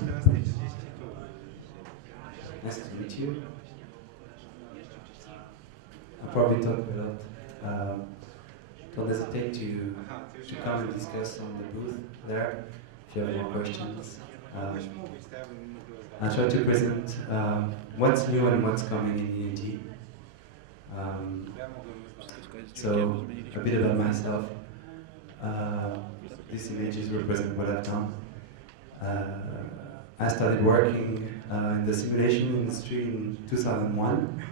me. Nice to meet you. I'll probably talk a lot. Don't hesitate to come and discuss on the booth there if you have more questions. I'll try to present what's new and what's coming in Unity. So, a bit about myself. These images represent what I've done. I started working in the simulation industry in 2001,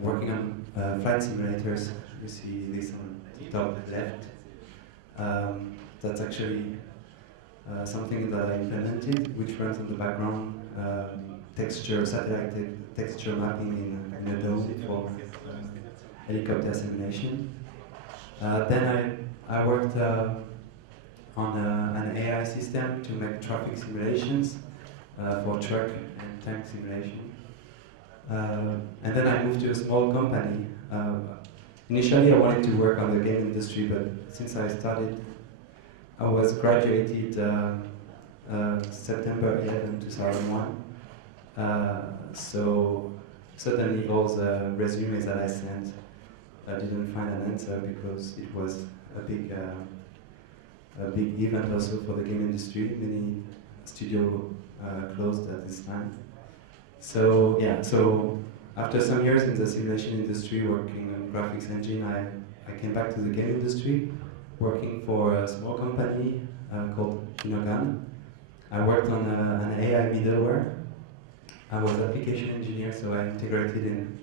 working on flight simulators. You see this on the top left. That's actually something that I implemented, which runs in the background, satellite texture mapping in a dome for helicopter simulation. Then I worked on an AI system to make traffic simulations for truck and tank simulation. And then I moved to a small company. Initially I wanted to work on the game industry, but since I was graduated September 11, 2001. So suddenly all the resumes that I sent, I didn't find an answer because it was a big event also for the game industry. Many studios closed at this time. So yeah, so after some years in the simulation industry working on graphics engine, I came back to the game industry, working for a small company called Kinogan. I worked on an AI middleware. I was application engineer, so I integrated in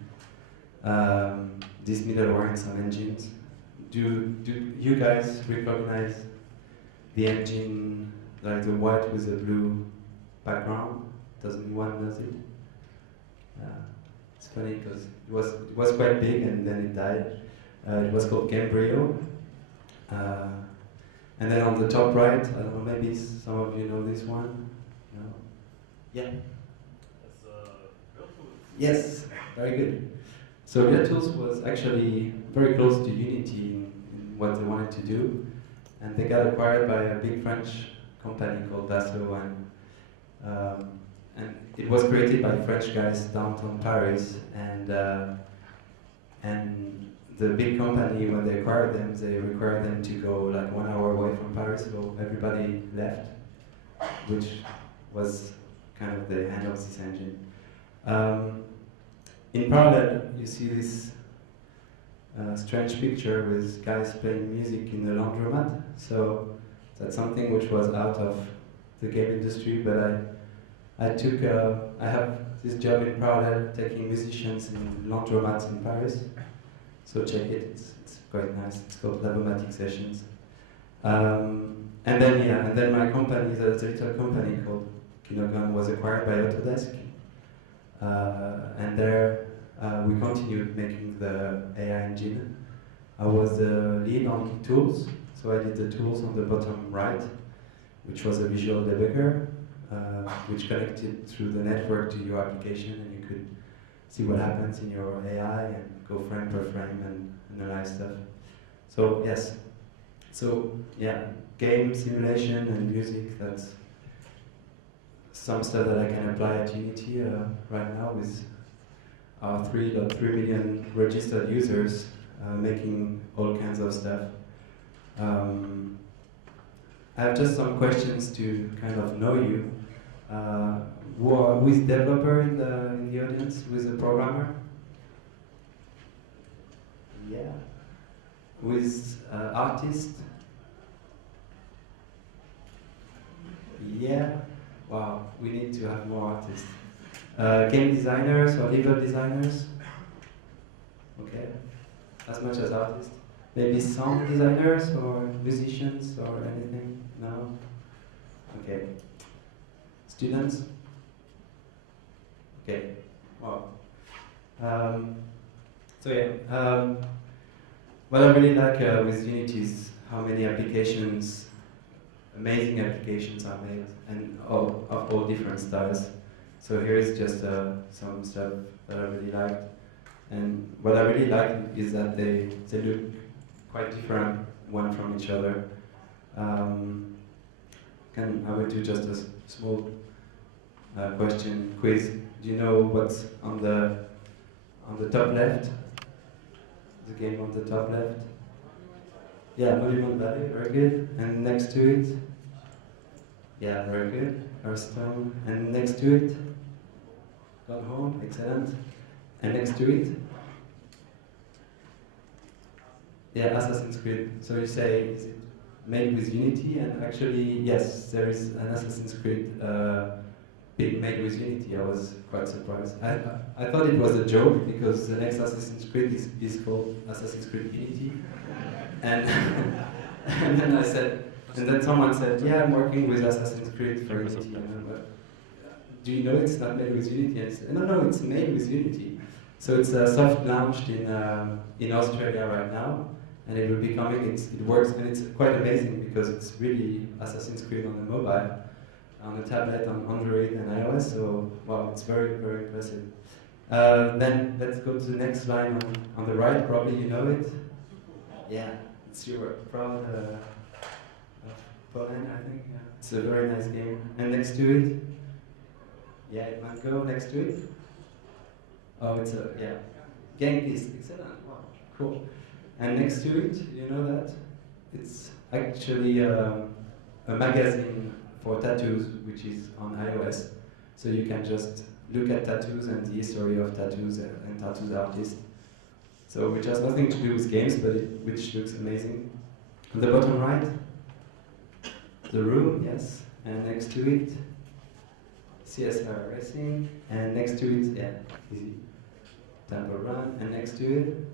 this middleware in some engines. Do you guys recognize the engine, like the white with the blue background? Does anyone know it? It's funny because it was quite big and then it died. It was called Gamebryo. And then on the top right, I don't know, maybe some of you know this one. No? Yeah. Yes, very good. So Virtuals was actually very close to Unity in what they wanted to do, and they got acquired by a big French company called Dassault, and it was created by French guys downtown Paris, and the big company, when they acquired them, they required them to go like 1 hour away from Paris, so everybody left, which was kind of the end of this engine. In parallel, you see this strange picture with guys playing music in a laundromat. So that's something which was out of the game industry, but I have this job in parallel, taking musicians in laundromats in Paris. So check it, it's quite nice. It's called Lavomatic Sessions. And then my company, the little company called Kinogan, was acquired by Autodesk. And there we continued making the AI engine. I was the lead on tools, so I did the tools on the bottom right, which was a visual debugger, which connected through the network to your application, and you could see what happens in your AI and go frame per frame and analyze stuff. So yes, so yeah, game simulation and music, that's some stuff that I can apply at Unity right now with our 3.3 million registered users making all kinds of stuff. I have just some questions to kind of know you. Who is developer in the audience? Who is a programmer? Yeah. Who is artist? Yeah. Wow, we need to have more artists. Game designers or level designers? Okay, as much as artists. Maybe sound designers or musicians or anything? No? Okay. Students? Okay, wow. So yeah, what I really like with Unity is how many applications, amazing applications are made, and of all different styles. So here is just some stuff that I really liked. And what I really like is that they look quite different one from each other. I will do just a small question quiz. Do you know what's on the top left? The game on the top left? Yeah, Monument Valley, very good. And next to it? Yeah, very good. Hearthstone. And next to it? Gone Home, excellent. And next to it? Yeah, Assassin's Creed. So you say, is it made with Unity? And actually, yes, there is an Assassin's Creed being made with Unity. I was quite surprised. I thought it was a joke because the next Assassin's Creed is called Assassin's Creed Unity. And, and then I said, and then someone said, yeah, I'm working with Assassin's Creed for Unity. But do you know it's not made with Unity? And I said, no, it's made with Unity. So it's soft launched in Australia right now, and it will be coming. It works, and it's quite amazing because it's really Assassin's Creed on the mobile, on a tablet, on Android and iOS. So wow, it's very, very impressive. Then let's go to the next line on the right. Probably you know it. Yeah, it's your proud of Poland, I think. Yeah. It's a very nice game. And next to it, yeah, it might go next to it. Oh, it's a, yeah. Genghis, excellent, wow, cool. And next to it, you know that? It's actually a magazine for tattoos, which is on iOS. So you can just look at tattoos and the history of tattoos and tattoos artists. So which has nothing to do with games, but which looks amazing. On the bottom right, The Room, yes. And next to it, CSR Racing. And next to it, yeah, easy. Temple Run, and next to it?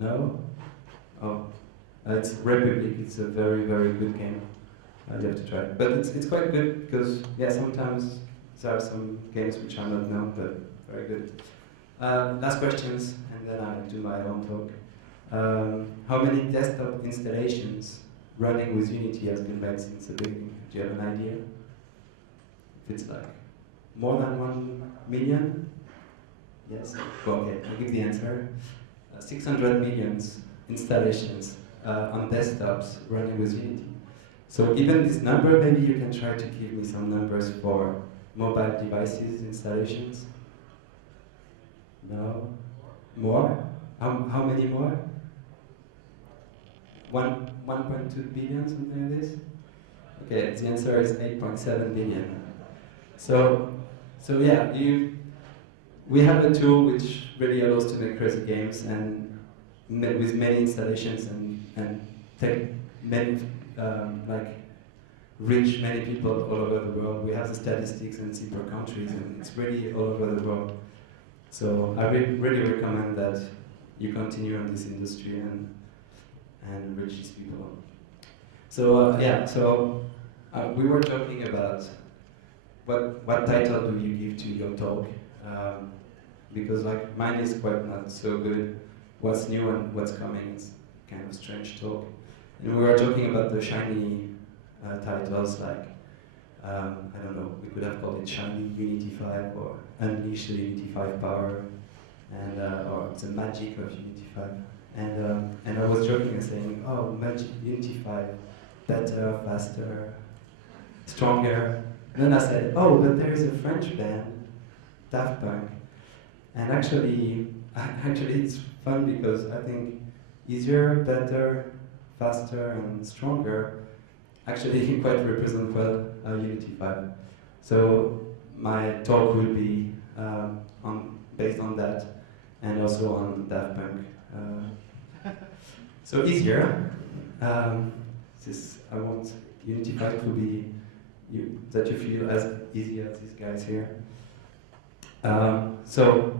No? Oh, it's Republic. It's a very, very good game. You have to try it. But it's quite good because, yeah, sometimes there are some games which are not known, but very good. Last questions, and then I'll do my own talk. How many desktop installations running with Unity has been made since the beginning? Do you have an idea? If it's like more than 1 million? Yes? Okay, I'll give the answer. 600 million installations on desktops running with Unity. So given this number, maybe you can try to give me some numbers for mobile devices installations. No? More? How many more? 1.2 billion, something like this? Okay, the answer is 8.7 billion. So yeah, we have a tool which really allows to make crazy games and with many installations and take many, reach many people all over the world. We have the statistics and see per countries, and it's really all over the world. So I really recommend that you continue in this industry and reach these people. So we were talking about what title do you give to your talk. Because like mine is quite not so good. What's new and what's coming is kind of strange talk. And we were talking about the shiny titles like, I don't know, we could have called it Shiny Unity 5 or Unleash the Unity 5 power, and or the magic of Unity 5. And I was joking and saying, oh, magic Unity 5, better, faster, stronger. And then I said, oh, but there is a French band, Daft Punk. And actually it's fun because I think easier, better, faster, and stronger actually quite represent well Unity 5. So my talk will be based on that and also on Daft Punk. So easier. I want Unity 5 to be that you feel as easy as these guys here. So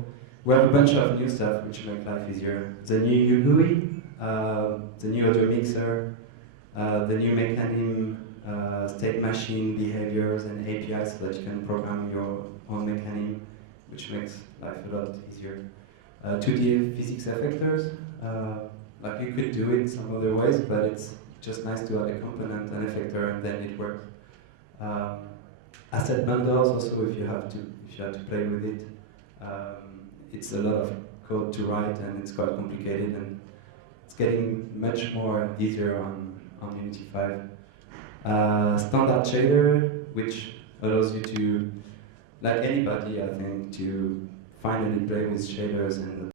we have a bunch of new stuff which make life easier. The new GUI, the new audio mixer, the new mechanism, state machine behaviors and APIs so that you can program your own mechanism, which makes life a lot easier. 2D physics effectors, like you could do it some other ways, but it's just nice to add a component, an effector, and then it works. Asset bundles also, if you have to play with it. It's a lot of code to write and it's quite complicated, and it's getting much more easier on Unity 5. standard shader, which allows you to, like anybody, I think, to finally play with shaders and